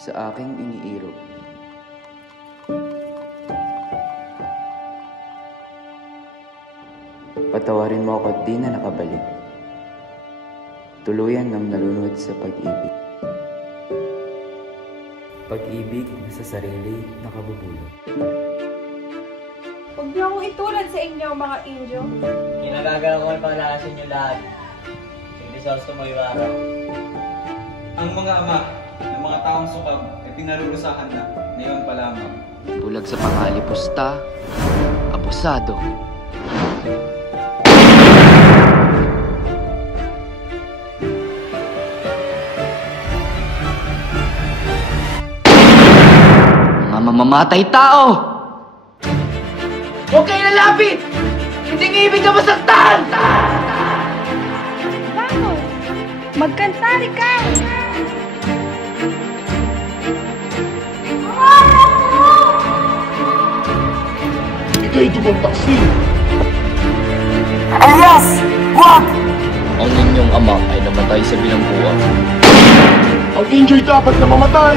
sa aking iniirog. Patawarin mo ako at di na nakabalik. Tuluyan ng nalunod sa pag-ibig. Pag-ibig na sa sarili nakabubulong. Huwag niyo akong itulad sa inyo, mga inyo. Ginagagawa ko ang pala sa inyo lahat. Si Crisostomo Ibarra. Ang mga ama ng mga taong sukab ay pinarurusahan na ngayon pa lamang. Bulag sa pangalipusta, abusado. Mga mamamatay tao! Huwag kayo lalapit! Hindi ng ibig na masaktan! Vamos! Magkantari ka! Ika'y tumampaksi! Elias! Huwag! Ang inyong ama ay namatay sa bilangguan. Ang injo'y dapat na mamatay!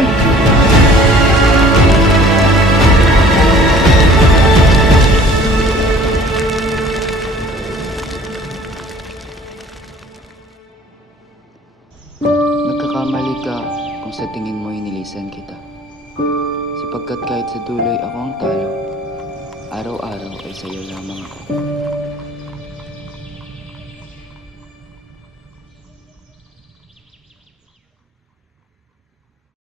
Nagkakamali ka kung sa tingin mo inilisan kita. Sapagkat kahit sa duloy ako ang talo, araw-araw ay sa'yo lamang ako.